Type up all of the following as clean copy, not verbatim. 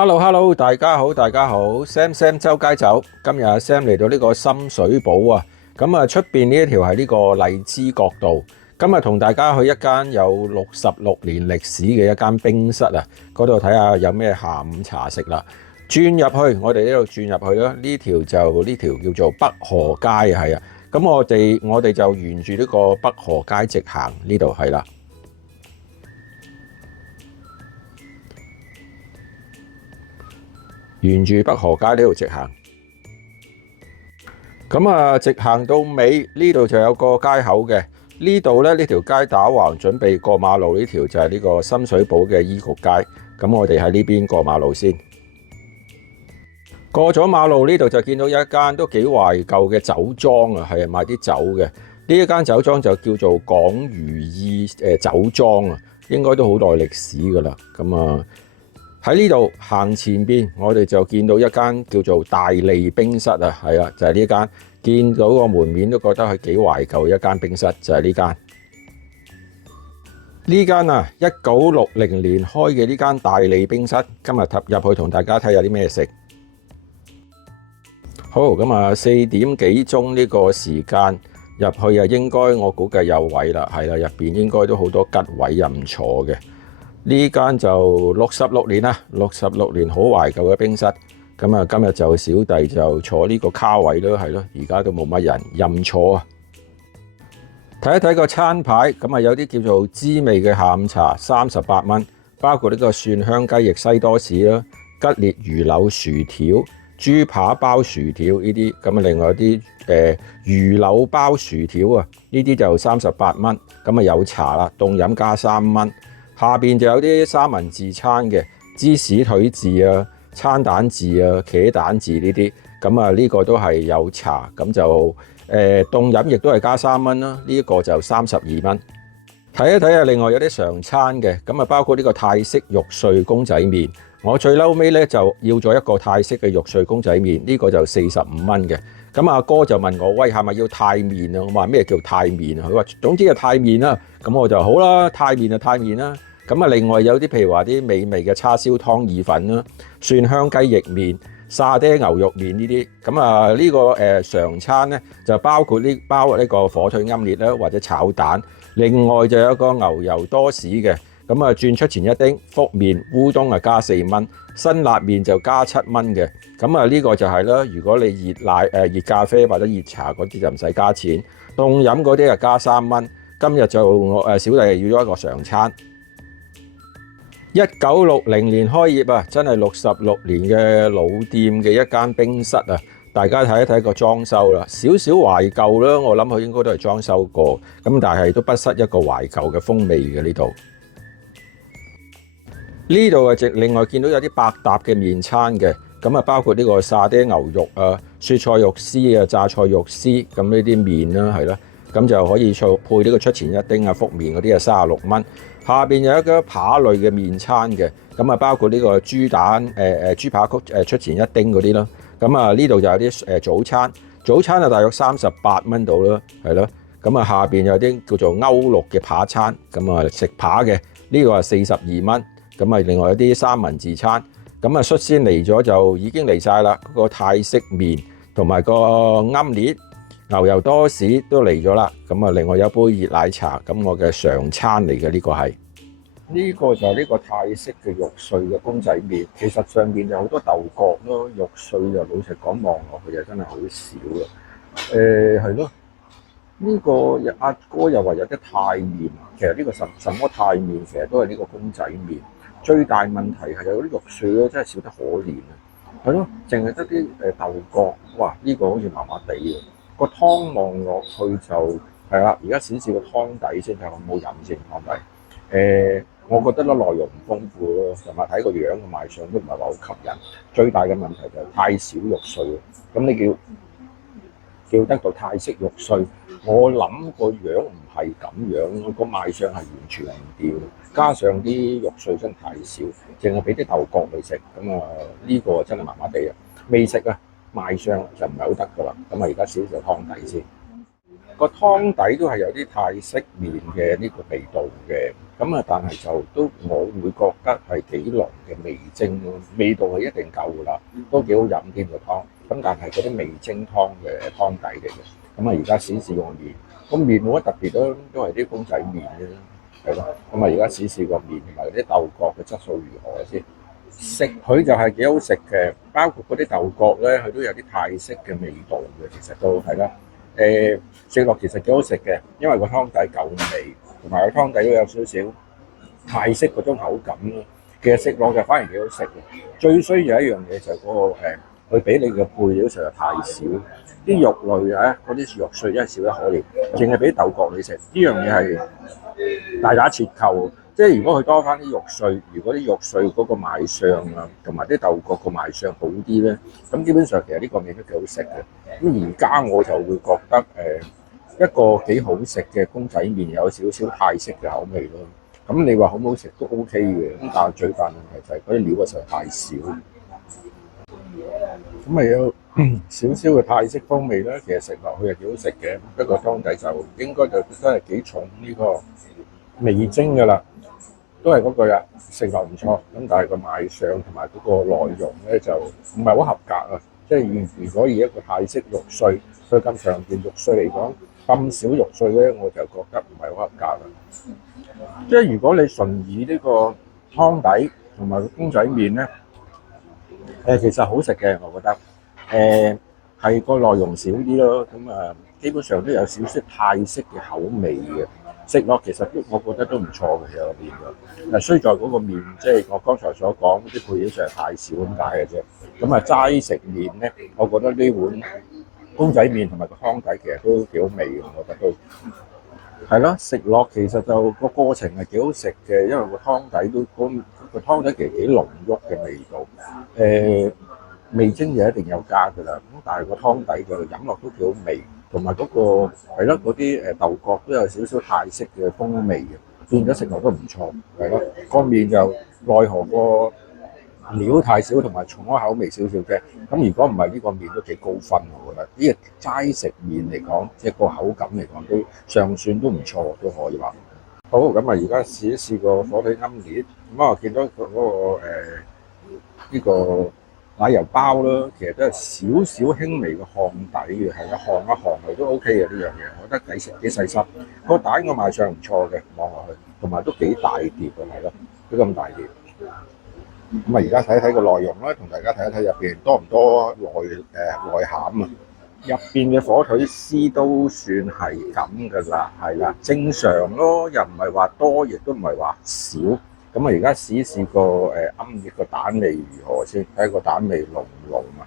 Hello，大家好，Sam 周街走。今日阿 Sam 嚟到呢個深水埗啊，咁啊出邊呢一條係呢個荔枝角道。今日同大家去一間有66年歷史嘅一間冰室啊，嗰度睇下有咩下午茶食啦。轉入去，我哋呢度轉入去啦。呢條叫做北河街啊，係啊。咁我哋就沿住呢個北河街直行，呢度係啦。沿住北河街呢度直行，咁啊直行到尾呢度就有個街口嘅。呢度咧，呢條街打橫準備過馬路，呢條就係呢個深水埗嘅醫局街。咁我哋喺呢邊過馬路先。過咗馬路呢度就見到一間都幾懷舊嘅酒莊啊，係賣啲酒嘅。呢一間酒莊就叫做港如意酒莊啊，應該都好耐歷史噶啦。咁啊喺呢度行前邊，我哋就見到一間叫做大利冰室啊，係啊，就係呢間。見到個門面都覺得係幾懷舊一間冰室，就係呢間。呢間啊，1960年開嘅呢間大利冰室，今日入去同大家睇下啲咩食。好，咁啊4點幾鐘呢個時間入去啊，應該我估計有位啦，係啦，入邊應該都好多吉位任坐嘅。呢間就66年啦，66年好懷舊嘅冰室。咁啊，今日就小弟就坐呢個卡位咯，係咯，而家都冇乜人任坐啊。睇一睇個餐牌，咁啊有啲叫做滋味嘅下午茶，38蚊，包括呢個蒜香雞翼西多士啦、吉列魚柳薯條、豬扒包薯條呢啲，咁啊另外有啲魚柳包薯條啊，呢啲就38蚊，咁啊有茶啦，凍飲加3蚊。下邊就有啲三文治餐嘅芝士腿治啊、餐蛋治啊、茄蛋治呢啲，咁啊呢個都係有茶，咁就凍飲亦都係加3蚊啦，呢一個就32蚊。睇一睇啊，另外有啲常餐嘅，咁啊包括呢個泰式肉碎公仔麵，我最嬲尾咧就要咗一個泰式嘅肉碎公仔麵，呢個就45蚊嘅。咁阿哥就問我：喂，係咪要泰麵啊？我話咩叫泰麵啊？佢話總之係泰麵啦。咁我就好啦，泰麵就泰麵啦。咁啊，另外有啲譬如話啲美味嘅叉燒湯意粉啦、蒜香雞翼麵、沙爹牛肉麵呢啲。咁啊，呢個常餐咧就包括呢個火腿奄列啦，或者炒蛋。另外就有個牛油多士嘅。咁啊，轉出前一丁福麵烏冬啊加4蚊，辛辣麵就加7蚊嘅。咁啊，呢個就係啦。如果你熱咖啡或者熱茶嗰啲就唔使加錢，凍飲嗰啲啊加3蚊。今日就我小弟要咗一個常餐。1960年開業啊，真係66年嘅老店嘅一間冰室啊！大家睇一睇個裝修啦，少少懷舊啦，我諗佢應該都係裝修過，咁但係都不失一個懷舊嘅風味嘅呢度。呢度啊，另外見到有啲百搭嘅麵餐嘅，咁啊包括呢個沙爹牛肉啊、雪菜肉絲啊、榨菜肉絲，咁呢啲麵啦，係啦，咁就可以配呢個出前一丁啊、福麵嗰啲啊36蚊。下邊有一個扒類嘅麵餐嘅，咁啊包括呢個豬蛋豬扒曲出前一丁嗰啲啦。咁啊呢度就有啲早餐啊大約38蚊到啦，係咯。咁啊下邊有啲叫做歐陸嘅扒餐，咁啊食扒嘅呢個係42蚊。咁啊另外有啲三文治餐，咁啊率先嚟咗就已經嚟晒啦。嗰個泰式麵同埋個奄列牛油多士都嚟咗啦。咁啊另外有杯熱奶茶，咁我嘅常餐嚟嘅呢個係。呢個就係呢個泰式嘅肉碎嘅公仔麵，其實上面就好多豆角咯，肉碎就老實講望落去就真係好少啦。係咯，呢個阿哥又話有啲泰麵，其實呢個什麼泰麵，其實都係呢個公仔麵。最大問題係有啲肉碎咧，真係少得可憐啊！係咯，淨係得啲豆角，哇！呢個好似麻麻地嘅，個湯望落去就係啦。而家試試個湯底先，睇下有冇飲先湯底。我覺得咧內容唔豐富咯，同埋睇個樣嘅賣相都唔係話好吸引。最大嘅問題就係太少肉碎，咁你叫得到泰式肉碎，我諗個樣唔係咁樣，個賣相係完全唔掂，加上啲肉碎真係太少，淨係俾啲豆角嚟食，咁啊呢個真係麻麻地啊！未食啊，賣相就唔係好得噶啦，咁啊而家試試湯底先。個湯底都係有啲泰式麵嘅呢個味道嘅，咁啊，但係就都我會覺得係幾濃嘅味精咯，味道係一定夠㗎啦，都幾好飲添個湯。咁但係嗰啲味精湯嘅湯底嚟嘅。咁啊，而家試試個麵冇乜特別咯，都係啲公仔麵啫，係咯。咁啊，而家試試個麵同埋啲豆角嘅質素如何先？食佢就係幾好食嘅，包括嗰啲豆角咧，佢都有啲泰式嘅味道嘅，其實都係啦。食落其實幾好食嘅，因為個湯底夠味，同埋個湯底都有少少泰式嗰種口感咯。其實食落就反而幾好食嘅。最衰有一樣嘢就係嗰個佢俾你嘅配料實在太少，啲肉類啊嗰啲肉碎真係少得可憐，淨係俾豆角你食，呢樣嘢係大打折扣。即係如果佢多翻啲肉碎，如果啲肉碎嗰個賣相啊，同埋啲豆角個賣相好啲咧，咁基本上其實呢個麵都幾好食嘅。咁而家我就會覺得一個幾好食嘅公仔麵，有少少泰式嘅口味咯。咁你話好唔好食都 OK 嘅，咁但係最大問題就係嗰啲料實在太少。咁咪有少少嘅泰式風味咧，其實食落去係幾好食嘅。不過湯底就應該就真係幾重呢個味精㗎啦。都係嗰句啦，食落唔錯，咁但係個賣相同埋嗰個內容咧就唔係好合格啊！即係如果以一個泰式肉碎，佢咁常見肉碎嚟講，咁少肉碎咧，我就覺得唔係好合格啦。即係如果你純以呢個湯底同埋個公仔麵咧，其實好食嘅，我覺得係個內容少啲咯，咁啊基本上都有少少泰式嘅口味嘅。食落其實都我覺得都唔錯嘅個麵㗎，但衰在嗰個麵即係我剛才所講啲配料上係太少咁解嘅啫。咁啊齋食麵咧，我覺得呢碗公仔麵同埋個湯底其實都幾好味嘅，我覺得都係咯。食落其實就個過程係幾好食嘅，因為個湯底都個湯底其實幾濃郁嘅味道。味精就一定有加㗎啦，咁但係個湯底就飲落都幾好味。同埋嗰個係咯，嗰啲豆角都有少少泰式嘅風味嘅，變咗食落都唔錯，係咯。個麵就奈何個料太少，同埋重開口味少少啫。咁如果唔係呢個麵都幾高分，我覺得呢個齋食麵嚟講，即係個口感嚟講都尚算都唔錯，都可以話。好，咁啊，而家試一試個火腿奄列，咁啊，我見到佢嗰個呢個奶油包啦，其實都係少少輕微嘅烘底嘅，係啦，烘一烘佢都 OK 嘅呢樣嘢，我覺得幾食幾細心。個蛋個賣相唔錯嘅，望落去，同埋都幾大碟嘅，係咯，都咁大碟。咁啊，而家睇睇個內容啦，同大家睇一睇入邊多唔多內餡啊？入邊嘅火腿絲都算係咁㗎啦，係啦，正常咯，又唔係話多，亦都唔係話少。咁啊，而家試一試個奄列個蛋味如何先，睇下個蛋味濃唔濃啊？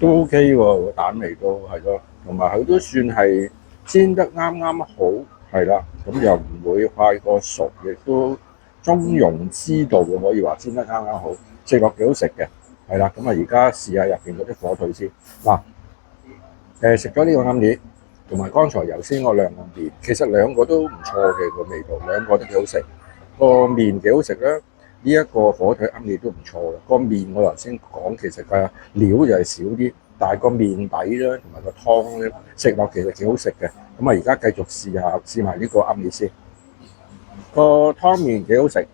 都 OK 喎，個蛋味都係咯，同埋佢都算係煎得啱啱好，係啦，咁又唔會太過熟，亦都中庸之道嘅，可以話煎得啱啱好，食落幾好食嘅，係啦，咁啊而家試下入邊嗰啲火腿先嗱，食咗呢個奄列。同埋剛才頭先嗰兩個麵，其實兩個都唔錯嘅個味道，兩個都幾好食。個麵幾好食啦，呢一個火腿奄列都唔錯嘅。個麵我頭先講其實個料就係少啲，但係個麵底咧同埋個湯咧食落其實幾好食嘅。咁啊而家繼續試埋呢個奄列先。個湯麵幾好食，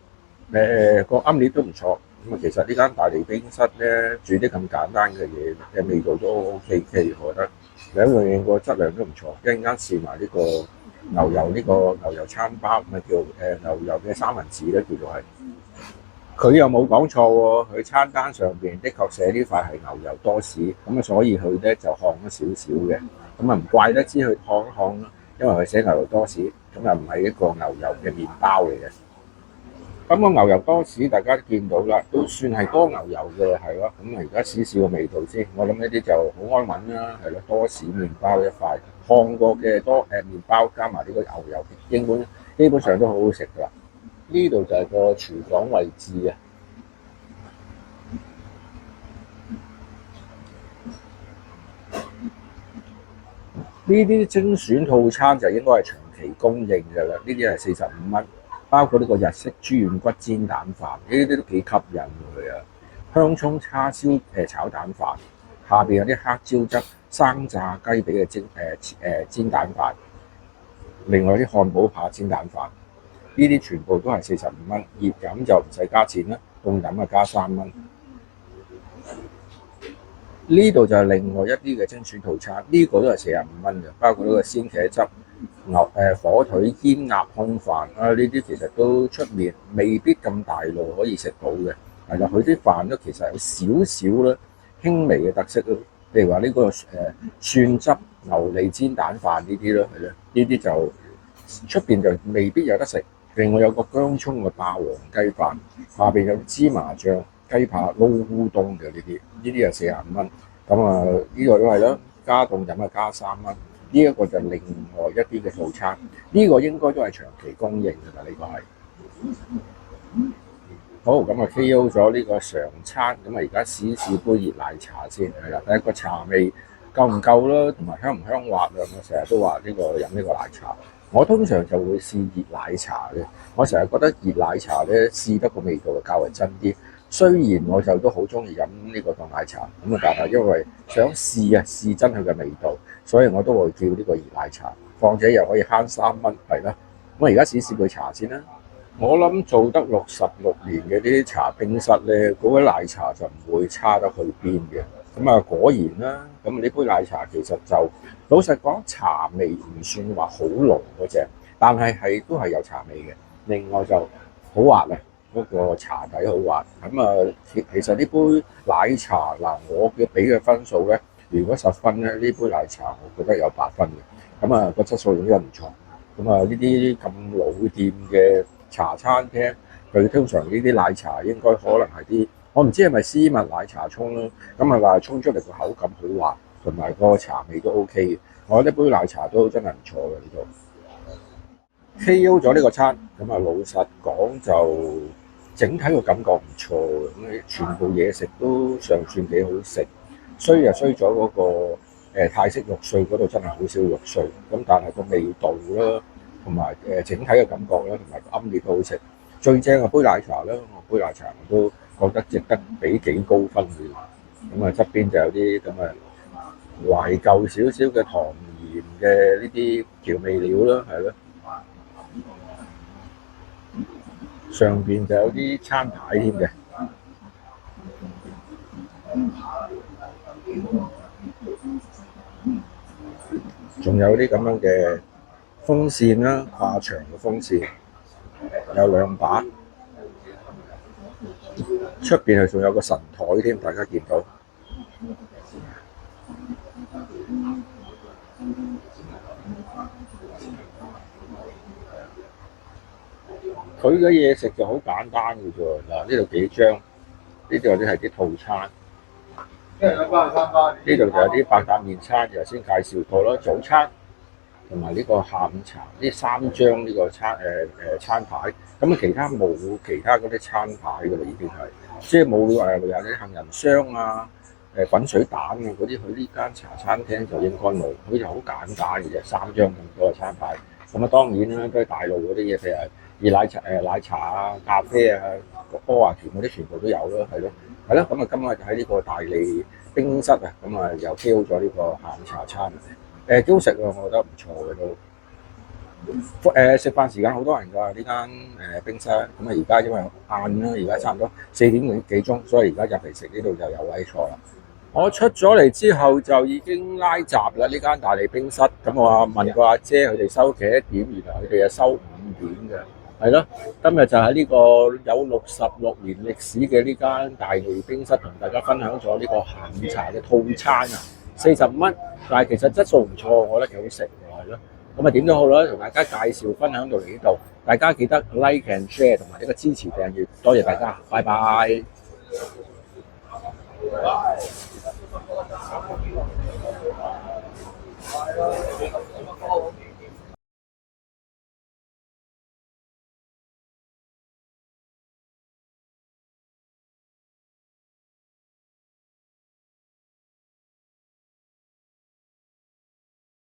個奄列都唔錯。咁啊其實呢間大利冰室咧煮啲咁簡單嘅嘢嘅味道都 OK，我覺得。兩樣嘢個質量都唔錯，一陣間試埋呢個牛油餐包，咪叫牛油嘅三文治咧，叫做係。佢又冇講錯喎，佢餐單上邊的確寫呢塊係牛油多士，咁啊所以佢咧就烘咗少少嘅，咁啊唔怪得知佢烘一烘啦，因為佢寫牛油多士，咁啊唔係一個牛油嘅麵包嚟嘅。咁個牛油多士大家都見到啦，都算係多牛油嘅，係咯。咁啊而家試試個味道先，我諗呢啲就好安穩啦，係咯。多士麵包一塊，烘過嘅麵包加埋呢個牛油，基本上都好好食㗎啦。呢度就係個廚房位置啊。呢啲精選套餐就應該係長期供應㗎啦，呢啲係45蚊。包括呢個日式豬軟骨煎蛋飯，呢啲都幾吸引佢啊！香葱叉燒炒蛋飯下邊有啲黑椒汁、生炸雞髀嘅煎蛋飯，另外啲漢堡扒煎蛋飯，呢啲全部都係45蚊，熱飲就唔使加錢啦，凍飲啊加3蚊。呢度就係另外一啲嘅精選套餐，呢個都係45蚊嘅，包括呢個鮮茄汁、火腿、煙鴨胸飯啊，呢啲其實都出面未必咁大路可以食到嘅，係啦，佢啲飯都其實有少少啦輕微嘅特色咯，譬如話呢個蒜汁牛脷煎蛋飯呢啲咯，係啦，呢啲就出邊就未必有得食。另外有個薑葱嘅霸王雞飯，下邊有芝麻醬雞扒撈烏冬嘅呢啲係45蚊。咁啊，呢個都係啦，加凍飲啊加3蚊。呢一個就另外一啲嘅套餐，呢個應該都係長期供應㗎啦，呢個係。好，咁啊 KO 咗呢個常餐，咁啊而家試杯熱奶茶先，係啦，睇下個茶味夠唔夠啦，同埋香唔香滑啊！我成日都話呢個飲呢個奶茶，我通常就會試熱奶茶嘅。我成日覺得熱奶茶咧試得個味道就較為真啲。雖然我就都好中意飲呢個凍奶茶，咁啊，但係因為想試真佢嘅味道，所以我都會叫呢個熱奶茶。況且又可以慳3蚊，係啦。咁我而家試杯茶先啦。我諗做得66年嘅啲茶冰室咧，嗰杯奶茶就唔會差得去邊嘅。咁啊，果然啦。咁呢杯奶茶其實就老實講，茶味唔算話好濃嗰隻，但係都係有茶味嘅。另外就好滑啊！嗰個茶底好滑，咁啊，其實呢杯奶茶嗱，我嘅俾嘅分數咧，如果10分咧，呢杯奶茶我覺得有8分嘅，咁啊個質素應該唔錯。咁啊呢啲咁老店嘅茶餐廳，佢通常呢啲奶茶應該可能係啲，我唔知係咪絲襪奶茶沖啦，咁啊話沖出嚟個口感好滑，同埋個茶味都 OK 嘅。我覺得呢杯奶茶都真係唔錯嘅呢度。KO 咗呢個餐，咁啊老實講就整體個感覺唔錯嘅，咁全部嘢食都尚算幾好食。衰就衰咗嗰個泰式肉碎嗰度真係好少肉碎，咁但係個味道啦，同埋整體嘅感覺啦，同埋個奄列都好食。最正係杯奶茶啦，我杯奶茶我都覺得值得俾幾高分嘅。咁啊側邊就有啲咁啊懷舊少少嘅糖鹽嘅呢啲調味料啦，係咯。上邊就有啲餐牌添嘅，仲有啲咁樣嘅風扇啦，跨牆嘅風扇有2把，出邊係仲有個神台添，大家見到。佢嘅嘢食就好簡單嘅啫，嗱呢度幾張，呢度有啲係啲套餐，呢度就有啲白飯麵餐，就先介紹過啦，早餐同埋呢個下午茶，呢3張呢個餐牌，咁啊其他冇其他嗰啲餐牌㗎啦，已經係，即係冇有啲杏仁霜啊、滾水蛋啊嗰啲，佢呢間茶餐廳就應該冇，佢就好簡單嘅啫，3張咁多嘅餐牌，咁啊當然啦，都係大陸嗰啲嘢，譬如熱奶茶、奶茶啊、咖啡啊、波華田嗰啲全部都有咯，係咯，係咯，咁啊今日喺呢個大利冰室啊，咁啊又 KO 咗呢個下午茶餐，幾好食喎，我覺得唔錯嘅都。食飯時間好多人㗎呢間冰室，咁啊而家因為晏啦，而家差唔多4點幾鐘，所以而家入嚟食呢度就有位坐啦。我出咗嚟之後就已經拉閘啦，呢間大利冰室，咁我問個阿姐佢哋收幾多點，原來佢哋係收5點嘅。係咯，今日就喺呢個有66年歷史嘅呢間大利冰室同大家分享咗呢個下午茶嘅套餐啊，45蚊，但係其實質素唔錯，我覺得幾好食喎，係咯。咁啊點都好啦，同大家介紹分享到嚟呢度，大家記得 like and share 同埋呢個支持訂閱，多謝大家，拜拜。